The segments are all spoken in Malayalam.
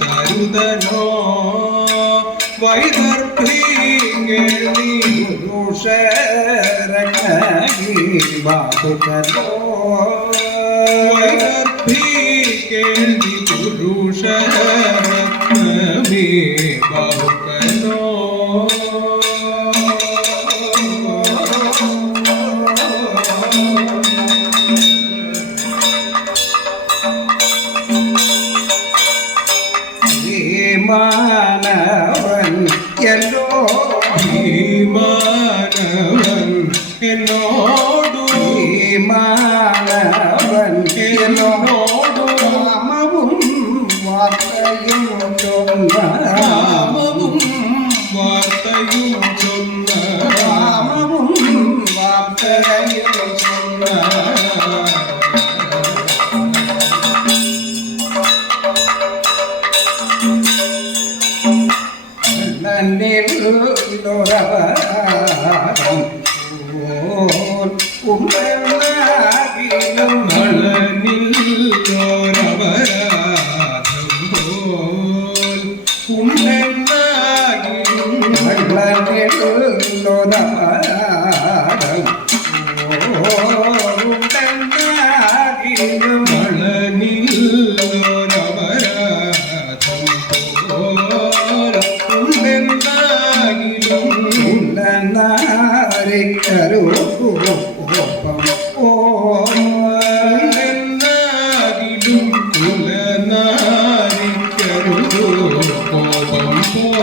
ചരുതനോ വൈദർഭി കേൾവി പുരുഷരങ്ങി ബാധുകനോ വൈദർഭി എന്നോടു മാനവൻ എന്നോടു നാമവും വാർത്തയും ചൊന്ന നാമവും വാർത്തയും ചൊന്ന നാമവും വാർത്തയും ചൊന്ന போல் உண்மை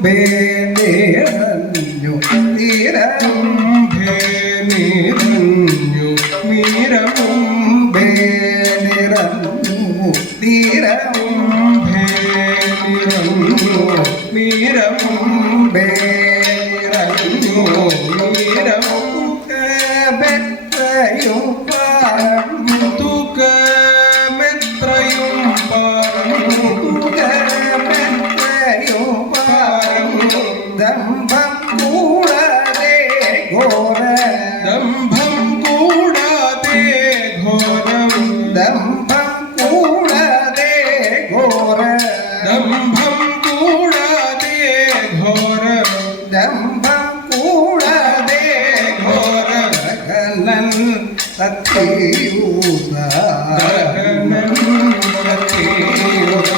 കുംഭേ നേടഞ്ഞു തീരം ഭേ നിറഞ്ഞു കുംഭേ നിറഞ്ഞു തീരം ഭേ നിറഞ്ഞു കുംഭേ നിറഞ്ഞു മീരമും ബെത്രയും പാരം തുകമെത്രയും പറഞ്ഞു ദമ്പം കൂടാതെ ഘോര ദംഭം കൂടാതെ ഘോരം. ദംഭം കൂടാതെ ഘോര. ഘനൻ സത്യയൂത ദഹനം ഘനൻ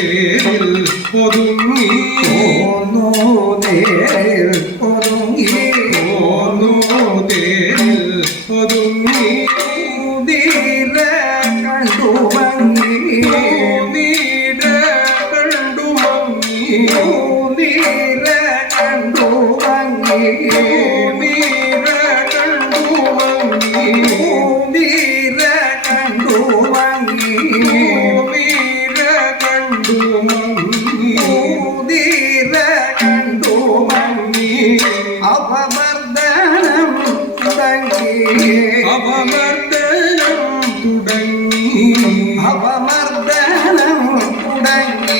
പോന്നു ഒതുങ്ങി പൊതുങ്ങി നേരിൽ ഒതുങ്ങി പോന്നു തേരിൽ ഉദീര കണ്ടു മങ്ങി. അവമർദ്ദനം തുടങ്ങി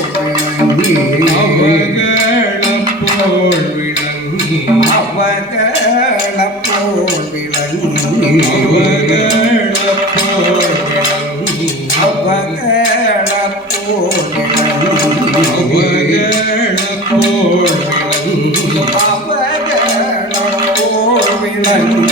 അവഗണപ്പൂവിളങ്ങി അവകളപ്പോൾ വിളങ്ങി അവഗണപ്പോൾ വിളങ്ങി അവകളപ്പോൾ വിളങ്ങി അവഗണപ്പോൾ വിളങ്ങി അവകളപ്പോൾ വിളങ്ങി അവഗണപ്പോൾ വിളങ്ങി അവകളപ്പോൾ